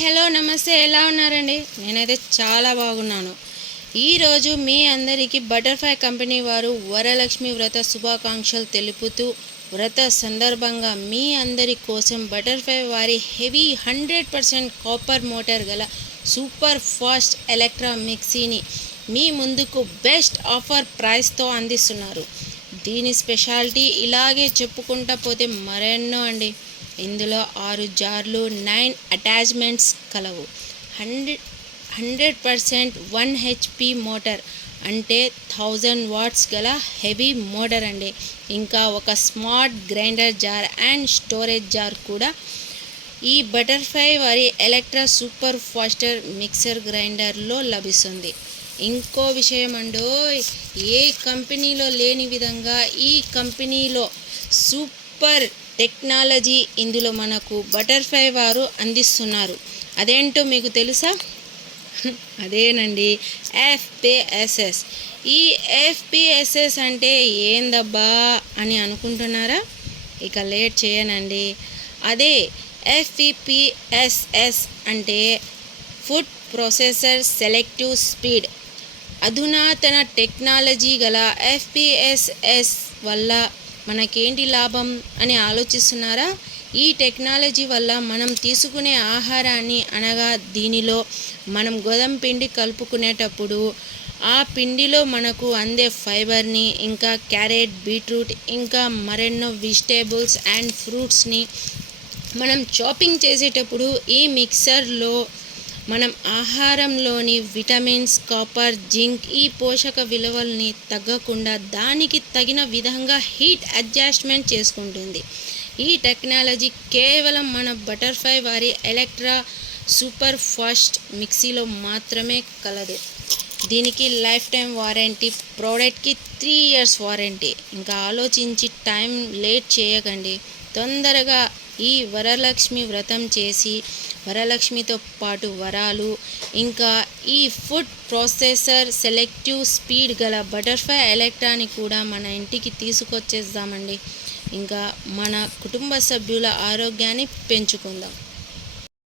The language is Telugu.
హలో నమస్తే, ఎలా ఉన్నారండి? నేనైతే చాలా బాగున్నాను. ఈరోజు మీ అందరికీ బటర్ఫ్లై కంపెనీ వారు వరలక్ష్మి వ్రత శుభాకాంక్షలు తెలుపుతూ, వ్రత సందర్భంగా మీ అందరి కోసం బటర్ఫ్లై వారి హెవీ 100% కాపర్ మోటార్ గల సూపర్ ఫాస్ట్ ఎలక్ట్రా మిక్సీని మీ ముందుకు బెస్ట్ ఆఫర్ ప్రైస్తో అందిస్తున్నారు. దీని స్పెషాలిటీ ఇలాగే చెప్పుకుంటా పోతే మరెన్నో అండి. ఇందులో 6 జార్లు, 9 అటాచ్మెంట్స్ కలవు. 100% 1 HP మోటార్ అంటే 1000 వాట్స్ గల హెవీ మోటార్ అండి. ఇంకా ఒక smart grinder jar and storage jar కూడా ఈ బటర్ఫ్లై వారి ఎలక్ట్రా సూపర్ ఫాస్టర్ మిక్సర్ గ్రైండర్లో లభిస్తుంది. ఇంకో విషయం అండోయ్, ఏ కంపెనీలో లేని విధంగా ఈ కంపెనీలో సూపర్ టెక్నాలజీ ఇందులో మనకు బటర్ఫ్లై వారు అందిస్తున్నారు. అదేంటో మీకు తెలుసా? అదేనండి FPSS. ఈ FPSS అంటే ఏందబ్బా అని అనుకుంటున్నారా? ఇక లేట్ చేయనండి. అదే FPSS అంటే ఫుడ్ ప్రాసెసర్ సెలెక్టివ్ స్పీడ్. అధునాతన టెక్నాలజీ గల FPSS వల్ల మనకేంటి లాభం అని ఆలోచిస్తున్నారా? ఈ టెక్నాలజీ వల్ల మనం తీసుకునే ఆహారాన్ని, అనగా దీనిలో మనం గోధుమ పిండి కలుపుకునేటప్పుడు ఆ పిండిలో మనకు అందే ఫైబర్ని, ఇంకా క్యారెట్, బీట్రూట్, ఇంకా మరెన్నో వెజిటేబుల్స్ అండ్ ఫ్రూట్స్ని మనం చాపింగ్ చేసేటప్పుడు ఈ మిక్సర్లో మనం ఆహారంలోని విటమిన్స్, కాపర్, జింక్ ఈ పోషక విలువల్ని తగ్గకుండా దానికి తగిన విధంగా హీట్ అడ్జస్ట్మెంట్ చేసుకుంటుంది. ఈ టెక్నాలజీ కేవలం మన బటర్ఫ్లై వారి ఎలక్ట్రా సూపర్ ఫాస్ట్ మిక్సీలో మాత్రమే కలదు. దీనికి లైఫ్ టైం వారంటీ, ప్రోడక్ట్కి 3 years వారంటీ. ఇంకా ఆలోచించి టైం లేట్ చేయకండి. తొందరగా ఈ వరలక్ష్మి వ్రతం చేసి వరలక్ష్మితో పాటు వరాలు, ఇంకా ఈ ఫుడ్ ప్రాసెసర్ సెలెక్టివ్ స్పీడ్ గల బటర్ఫ్లై ఎలక్ట్రాని కూడా మన ఇంటికి తీసుకొచ్చేద్దామండి. ఇంకా మన కుటుంబ సభ్యుల ఆరోగ్యాన్ని పెంచుకుందాం.